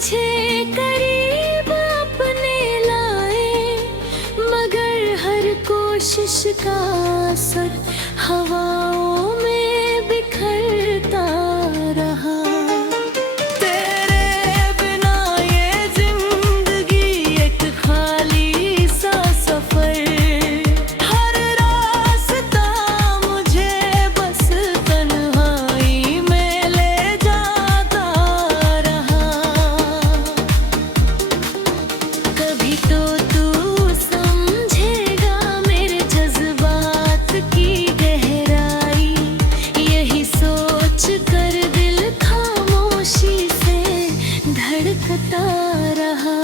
तुझे करीब अपने लाए, मगर हर कोशिश का असर हवाओं में बिखरता रहा। तेरे बिना ये जिंदगी एक खाली सा सफर, हर रास्ता मुझे बस तन्हाई में ले जाता रहा। कभी तो तू समझेगा मेरे जज्बात की गहराई, यही सोच कर दिल खामोशी से धड़कता रहा।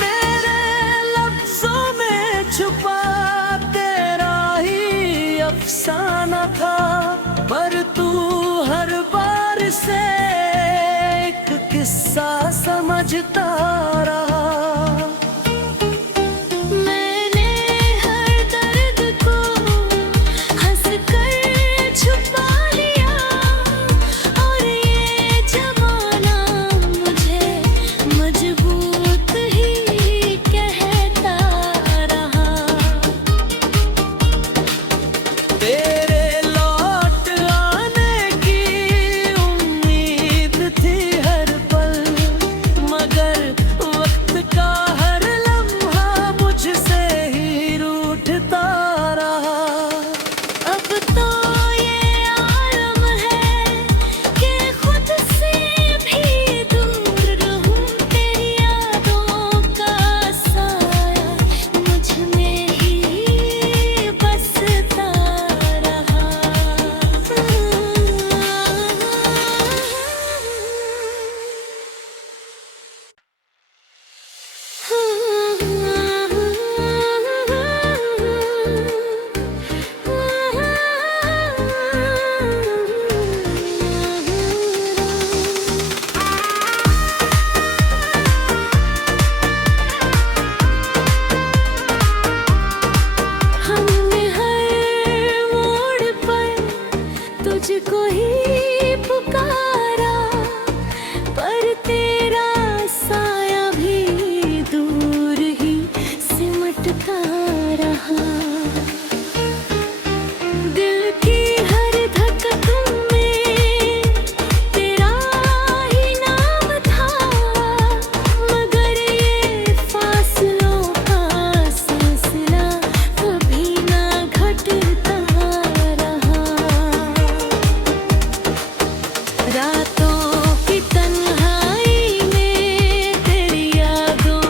मेरे लफ्ज़ों में छुपा तेरा ही अफसाना था, पर तू हर बार से एक किस्सा समझता रहा। मैंने हर दर्द को हंस कर छुपा लिया, और ये जमाना मुझे मजबूत ही कहता रहा। तेरे लौट आने की उम्मीद थी हर पल, मगर वक्त का हर लम्हा मुझसे ही रूठता रहा। अब तो ये आलम है कि खुद से भी दूर रहूं, तेरी यादों का साया मुझ में ही बसता रहा। हमने हर मोड़ पर तुझको ही पुकारा, पर तेरा साया भी दूर ही सिमटता रहा। दिल की हर धड़कन में तेरा ही नाम था, मगर ये फासलों का सिलसिला कभी ना घटता रहा। रातों की तन्हाई में तेरी यादों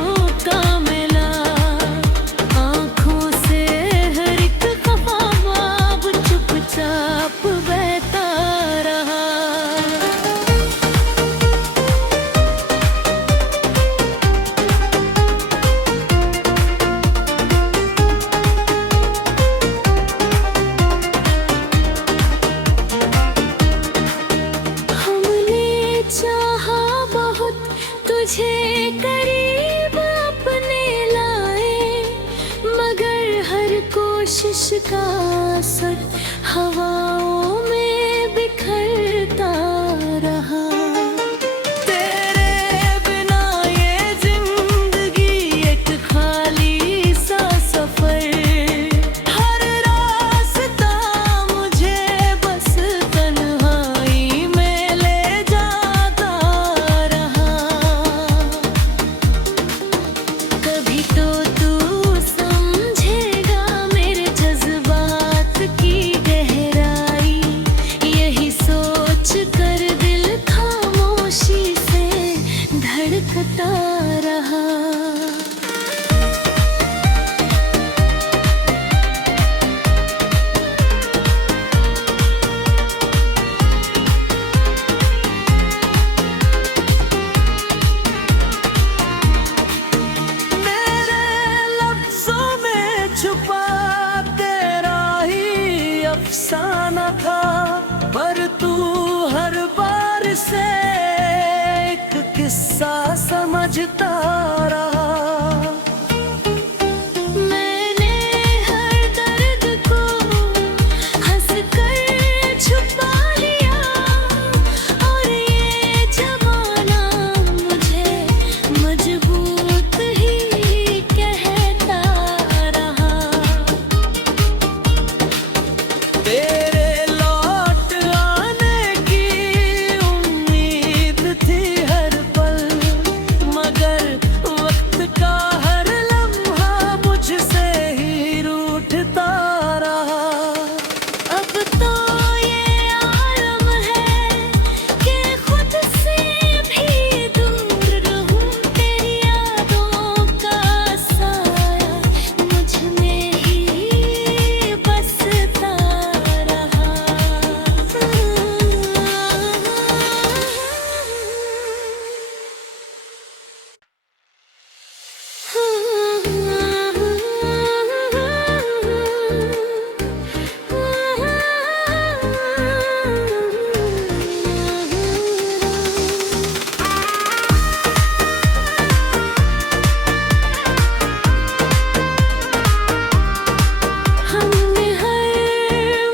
का मिला, आँखों से हर एक ख्वाब चुपचाप बहता रहा। हमने चाहा बहुत तुझे करीब अपने लाए, मगर हर कोशिश का असर हवाओं में बिखरता रहा। तेरे बिना ये जिंदगी एक खाली सा सफर, हर रास्ता मुझे बस तन्हाई में ले जाता रहा। कभी तो तू समझेगा मेरे जज्बात की गहराई, यही सोच कर दिल खामोशी से धड़कता रहा। मेरे लफ्ज़ों में छुपा तेरा ही अफसाना था, पर तू हर बार से एक किस्सा किस्सा समझता रहा। मैंने हर दर्द को हंस कर छुपा लिया और ये जमाना मुझे मजबूत ही कहता रहा। तेरे लौट आने की उम्मीद थी हर पल, मगर वक्त का हर लम्हा मुझसे ही रूठता रहा। अब तो ये आलम है कि खुद से भी दूर रहूं, तेरी यादों का साया मुझ में ही बसता रहा। हमने हर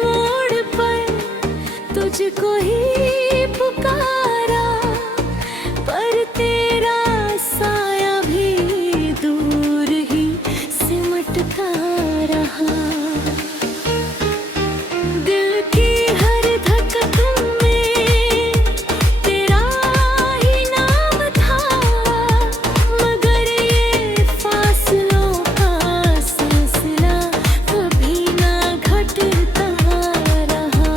मोड़ पर तुझको ही पुकारा, पर तेरा साया भी दूर ही सिमटता रहा। दिल की हर धड़कन में तेरा ही नाम था, मगर ये फासलों का सिलसिला कभी ना घटता रहा।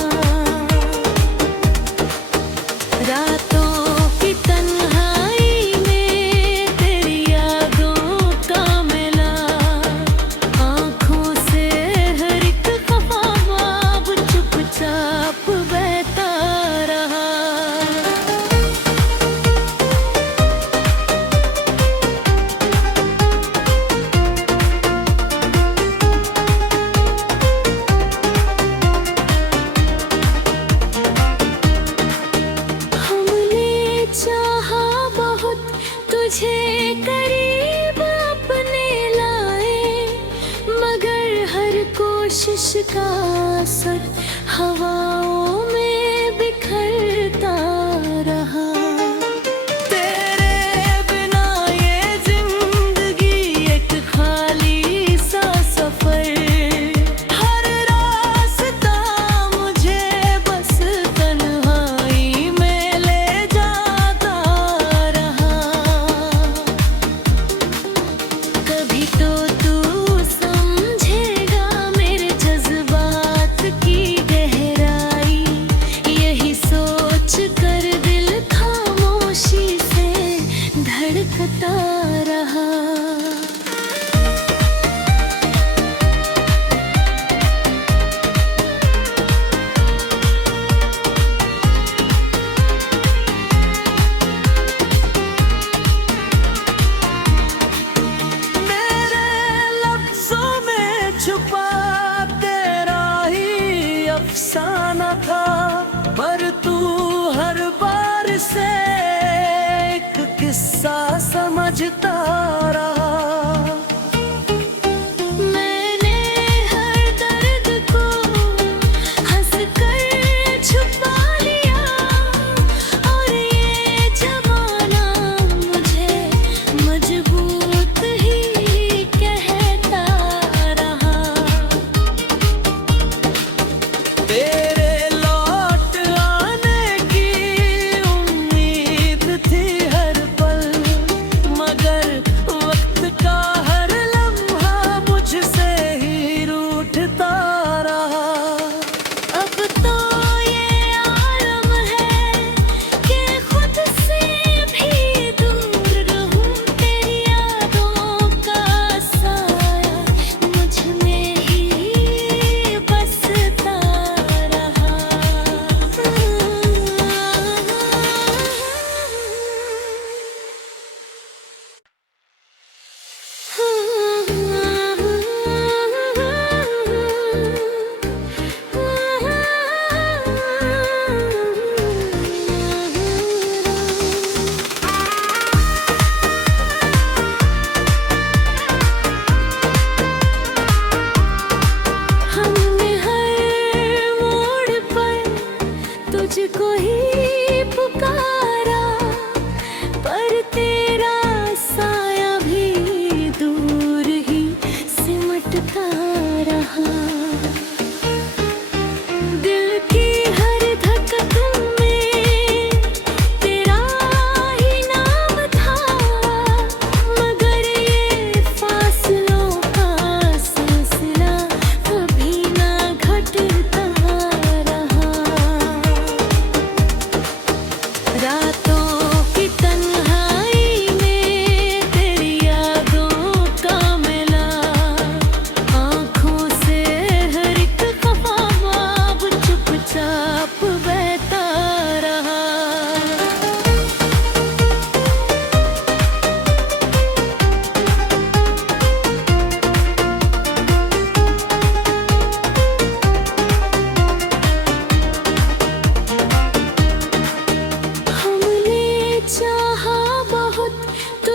रातों की तन्हाई में तेरी यादों का मिला, आँखों से हर एक ख्वाब चुपचाप बहता रहा। हमने चाहा बहुत तुझे करीब अपने लाए, मगर हर कोशिश का असर हवाओं में बिखरता रहा। तेरे बिना ये जिंदगी एक खाली सा सफर, हर रास्ता मुझे बस तन्हाई में ले जाता रहा। कभी तो तू समझेगा मेरे जज्बात की गहराई, यही सोच कर दिल खामोशी से धड़कता रहा। मेरे लफ्जों में छुपा तेरा ही अफसाना था, पर तू हर बार से एक किस्सा समझता रहा। मैंने हर दर्द को हंस कर छुपा लिया और ये जमाना मुझे मजबूत ही कहता रहा। तेरे लौट आने की उम्मीद थी हर पल, मगर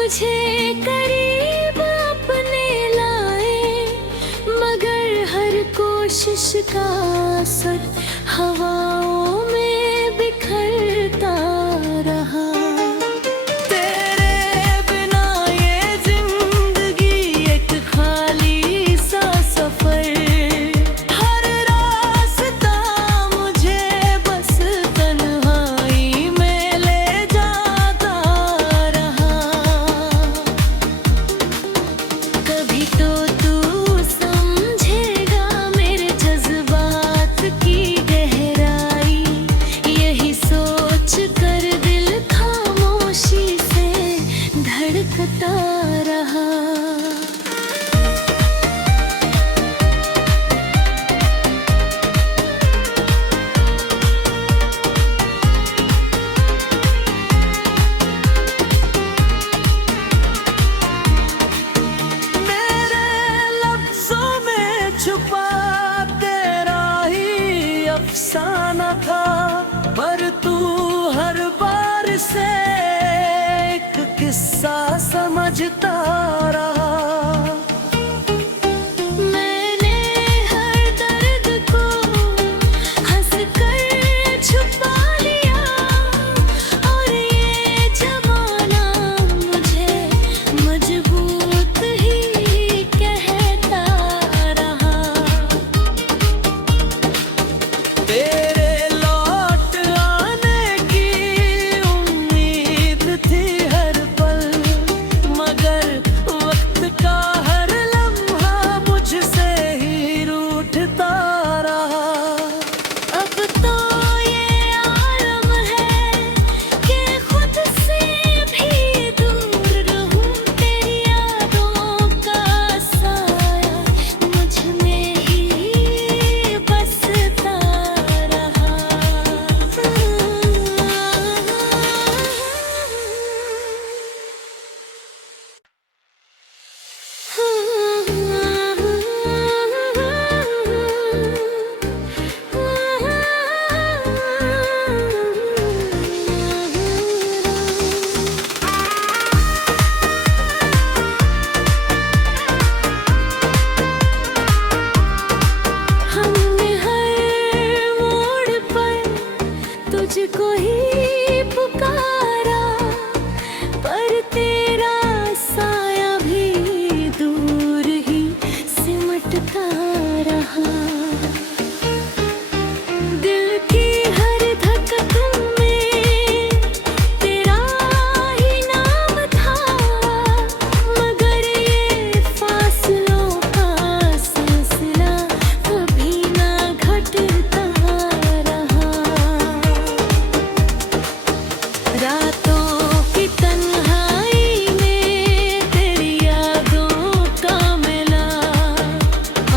तुझे करीब अपने लाए, मगर हर कोशिश का असर हवाओं में बिखरता रहा। तेरे बिना ये जिंदगी एक खाली सा सफर, हर रास्ता मुझे बस तन्हाई में ले जाता रहा। कभी तो तू समझेगा मेरे जज्बात की गहराई, यही सोच कर दिल खामोशी से धड़कता रहा। मेरे लफ्जों में छुपा तेरा ही अफसाना था, पर तू हर बार से एक किस्सा समझता रहा। मैंने हर दर्द को हंस कर छुपा लिया, और ये जमाना मुझे मजबूत ही कहता रहा। तेरे लौट आने की उम्मीद थी हर पल, मगर वक्त का हर लम्हा मुझसे ही रूठता रहा। अब तो ये आलम है कि खुद से भी दूर रहूं, तेरी यादों का साया मुझ में ही बसता रहा। हमने हर मोड़ पर तुझको ही पुकारा, पर तेरा साया भी दूर ही सिमटता रहा। दिल की हर धड़कन में तेरा ही नाम था, मगर ये फासलों का सिलसिला कभी ना घटता रहा। रातों की तन्हाई में तेरी यादों का मिला,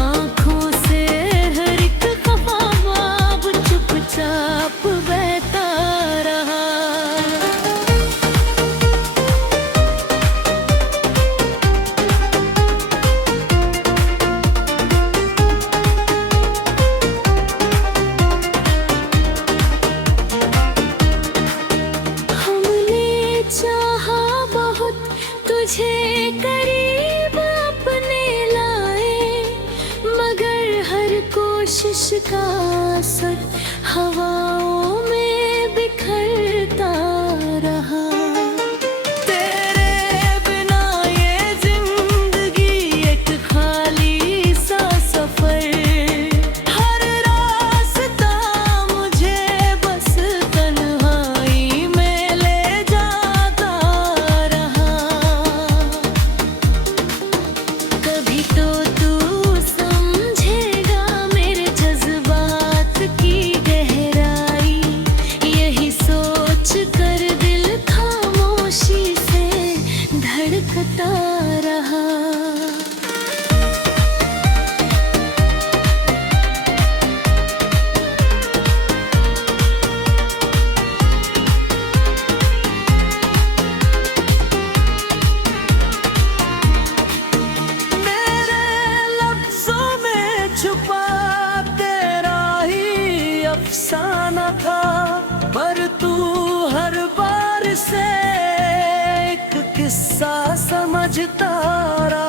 आँखों से हर एक ख्वाब चुपचाप बहता रहा। हमने चाहा बहुत तुझे करीब अपने लाए, मगर हर कोशिश का असर हवाओं में बिखरता रहा। तेरे बिना ये जिंदगी एक खाली सा सफर, हर रास्ता मुझे बस तन्हाई में ले जाता रहा। कभी तो तू समझेगा मेरे जज्बात की गहराई, यही सोच कर दिल खामोशी से धड़कता रहा। मेरे लफ्जों में छुपा तेरा ही अफसाना था, पर तू हर बार से एक किस्सा समझता रहा।